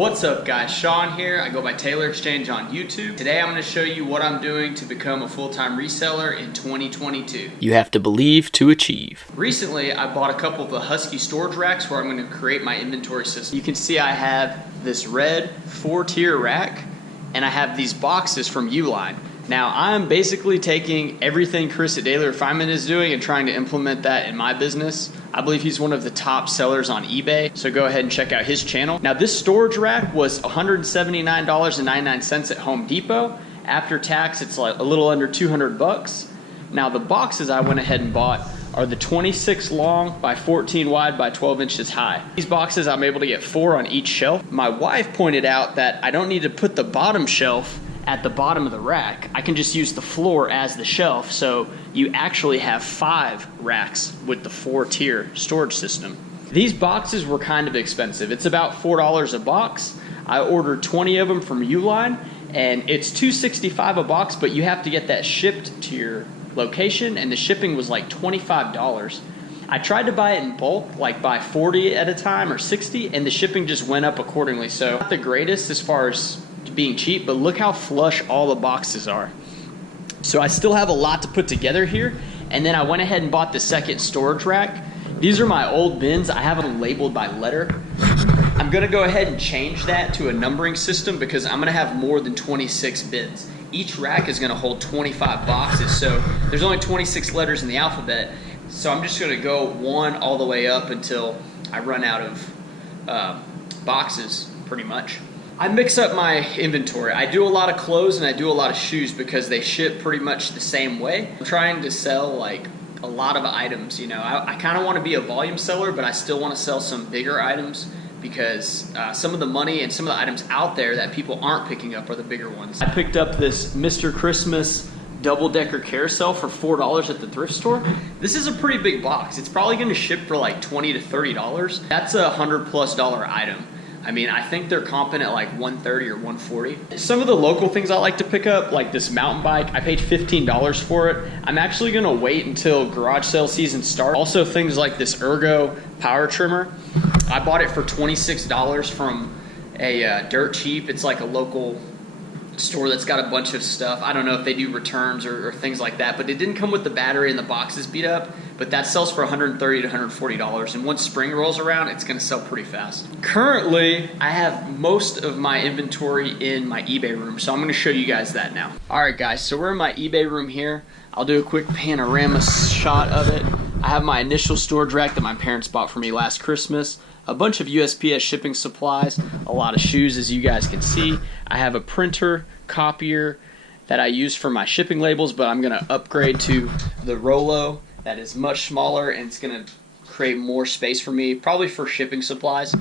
What's up guys, Sean here. I go by Taylor Exchange on YouTube. Today I'm going to show you what I'm doing to become a full-time reseller in 2022. You have to believe to achieve. Recently I bought a couple of the Husky storage racks where I'm going to create my inventory system. You can see I have this red 4-tier rack and I have these boxes from Uline. Now I'm basically taking everything Chris at Daily Refinement is doing and trying to implement that in my business. I believe he's one of the top sellers on eBay, so go ahead and check out his channel. Now this storage rack was $179.99 at Home Depot. After tax, it's like a little under 200 bucks. Now the boxes I went ahead and bought are the 26 long by 14 wide by 12 inches high. These boxes I'm able to get 4 on each shelf. My wife pointed out that I don't need to put the bottom shelf at the bottom of the rack. I can just use the floor as the shelf, so you actually have 5 racks with the 4-tier storage system. These boxes were kind of expensive. It's about $4 a box. I ordered 20 of them from Uline and it's $265 a box, but you have to get that shipped to your location and the shipping was like $25. I tried to buy it in bulk, like buy 40 at a time or 60, and the shipping just went up accordingly. So not the greatest as far as being cheap, but look how flush all the boxes are. So I still have a lot to put together here, and then I went ahead and bought the second storage rack. These are my old bins. I have them labeled by letter. I'm gonna go ahead and change that to a numbering system because I'm gonna have more than 26 bins. Each rack is gonna hold 25 boxes, so there's only 26 letters in the alphabet. So I'm just gonna go 1 all the way up until I run out of boxes, pretty much. I mix up my inventory. I do a lot of clothes and I do a lot of shoes because they ship pretty much the same way. I'm trying to sell like a lot of items, you know. I kind of want to be a volume seller, but I still want to sell some bigger items because some of the money and some of the items out there that people aren't picking up are the bigger ones. I picked up this Mr. Christmas double-decker carousel for $4 at the thrift store. This is a pretty big box. It's probably going to ship for like $20 to $30. That's a $100+ item. I mean, I think they're comping at like $130 or $140. Some of the local things I like to pick up, like this mountain bike, I paid $15 for it. I'm actually gonna wait until garage sale season starts. Also things like this Ergo power trimmer. I bought it for $26 from a Dirt Cheap. It's like a local store that's got a bunch of stuff. I don't know if they do returns or things like that, but it didn't come with the battery and the box is beat up, but that sells for $130 to $140, and once spring rolls around, it's gonna sell pretty fast. Currently, I have most of my inventory in my eBay room, so I'm gonna show you guys that now. All right guys, so we're in my eBay room here. I'll do a quick panorama shot of it. I have my initial storage rack that my parents bought for me last Christmas, a bunch of USPS shipping supplies, a lot of shoes as you guys can see. I have a printer, copier that I use for my shipping labels, but I'm gonna upgrade to the Rolo that is much smaller and it's gonna create more space for me, probably for shipping supplies.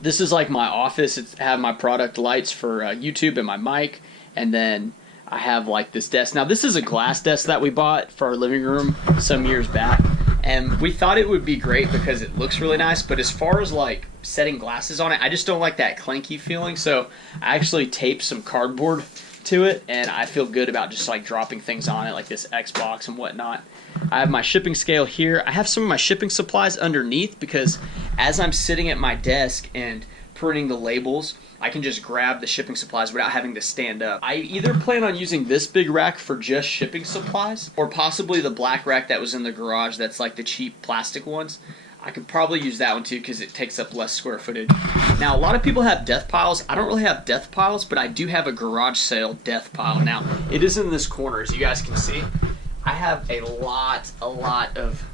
This is like my office. I have my product lights for YouTube and my mic, and then I have like this desk. Now this is a glass desk that we bought for our living room some years back. And we thought it would be great because it looks really nice, but as far as like setting glasses on it, I just don't like that clanky feeling. So I actually taped some cardboard to it and I feel good about just like dropping things on it like this Xbox and whatnot. I have my shipping scale here. I have some of my shipping supplies underneath because as I'm sitting at my desk and printing the labels, I can just grab the shipping supplies without having to stand up. I either plan on using this big rack for just shipping supplies or possibly the black rack that was in the garage that's like the cheap plastic ones. I could probably use that one too because it takes up less square footage. Now a lot of people have death piles. I don't really have death piles, but I do have a garage sale death pile. Now it is in this corner as you guys can see. I have a lot of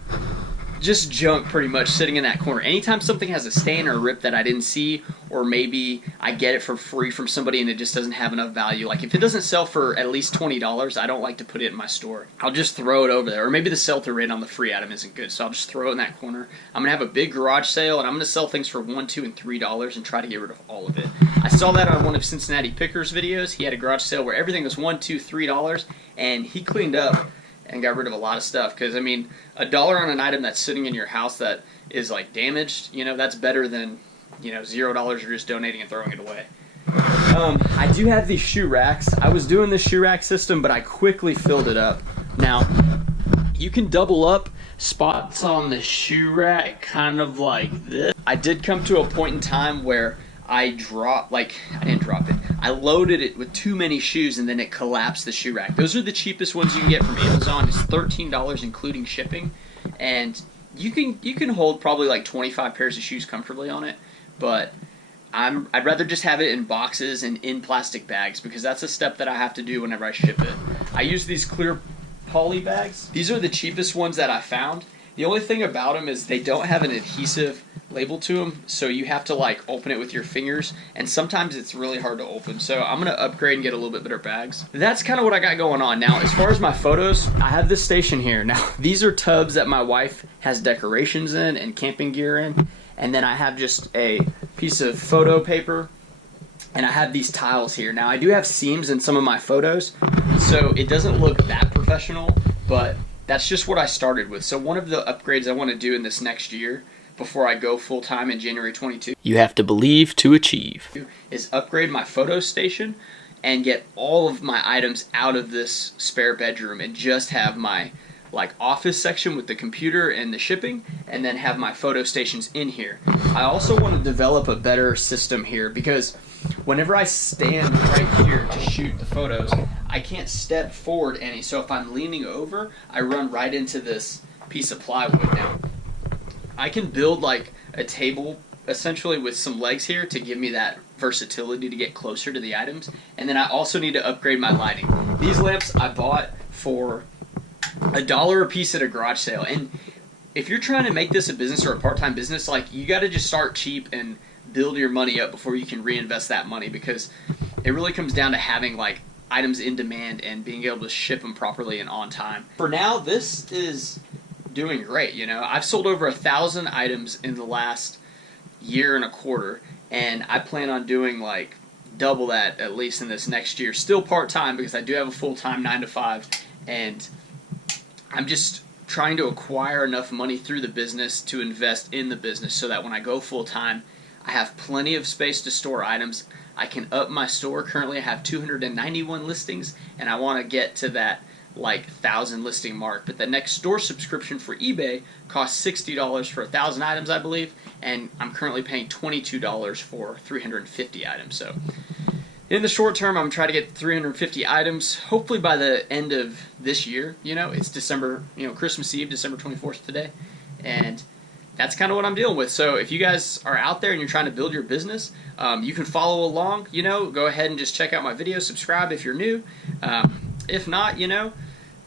just junk pretty much sitting in that corner. Anytime something has a stain or a rip that I didn't see, or maybe I get it for free from somebody and it just doesn't have enough value, like if it doesn't sell for at least $20, I don't like to put it in my store. I'll just throw it over there, or maybe the sell-through rate on the free item isn't good, so I'll just throw it in that corner. I'm gonna have a big garage sale and I'm gonna sell things for $1, $2, and $3 and try to get rid of all of it. I saw that on one of Cincinnati Picker's videos. He had a garage sale where everything was $1, $2, $3 and he cleaned up and got rid of a lot of stuff, because I mean $1 on an item that's sitting in your house that is like damaged, you know, that's better than, you know, $0 you're just donating and throwing it away. I do have these shoe racks. I was doing the shoe rack system, but I quickly filled it up. Now You can double up spots on the shoe rack kind of like this. I did come to a point in time where I didn't drop it. I loaded it with too many shoes and then it collapsed the shoe rack. Those are the cheapest ones you can get from Amazon. It's $13 including shipping. And you can hold probably like 25 pairs of shoes comfortably on it, but I'd rather just have it in boxes and in plastic bags because that's a step that I have to do whenever I ship it. I use these clear poly bags. These are the cheapest ones that I found. The only thing about them is they don't have an adhesive label to them, so you have to like open it with your fingers, and sometimes it's really hard to open. So I'm gonna upgrade and get a little bit better bags. That's kind of what I got going on now. As far as my photos, I have this station here. Now these are tubs that my wife has decorations in and camping gear in, and then I have just a piece of photo paper, and I have these tiles here. Now I do have seams in some of my photos, so it doesn't look that professional, but that's just what I started with. So one of the upgrades I want to do in this next year before I go full-time in January 22 You have to believe to achieve. is upgrade my photo station and get all of my items out of this spare bedroom and just have my like office section with the computer and the shipping, and then have my photo stations in here. I also want to develop a better system here because whenever I stand right here to shoot the photos, I can't step forward any. So if I'm leaning over, I run right into this piece of plywood. Now, I can build like a table essentially with some legs here to give me that versatility to get closer to the items. And then I also need to upgrade my lighting. These lamps I bought for $1 a piece at a garage sale. And if you're trying to make this a business or a part-time business, like you got to just start cheap and build your money up before you can reinvest that money, because it really comes down to having like items in demand and being able to ship them properly and on time. For now, this is doing great. You know, I've sold over 1,000 items in the last year and a quarter, and I plan on doing like double that at least in this next year. Still part-time because I do have a full-time 9 to 5, and I'm just trying to acquire enough money through the business to invest in the business so that when I go full-time, I have plenty of space to store items. I can up my store. Currently I have 291 listings, and I want to get to that like 1,000 listing mark. But the next store subscription for eBay costs $60 for 1,000 items, I believe, and I'm currently paying $22 for 350 items. So in the short term, I'm trying to get 350 items, hopefully by the end of this year. You know, it's December, Christmas Eve, December 24th today, and that's kind of what I'm dealing with. So if you guys are out there and you're trying to build your business, you can follow along. Go ahead and just check out my videos, subscribe if you're new. If not,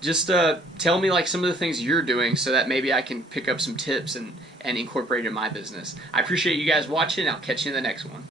just tell me like some of the things you're doing so that maybe I can pick up some tips and incorporate in my business. I appreciate you guys watching. I'll catch you in the next one.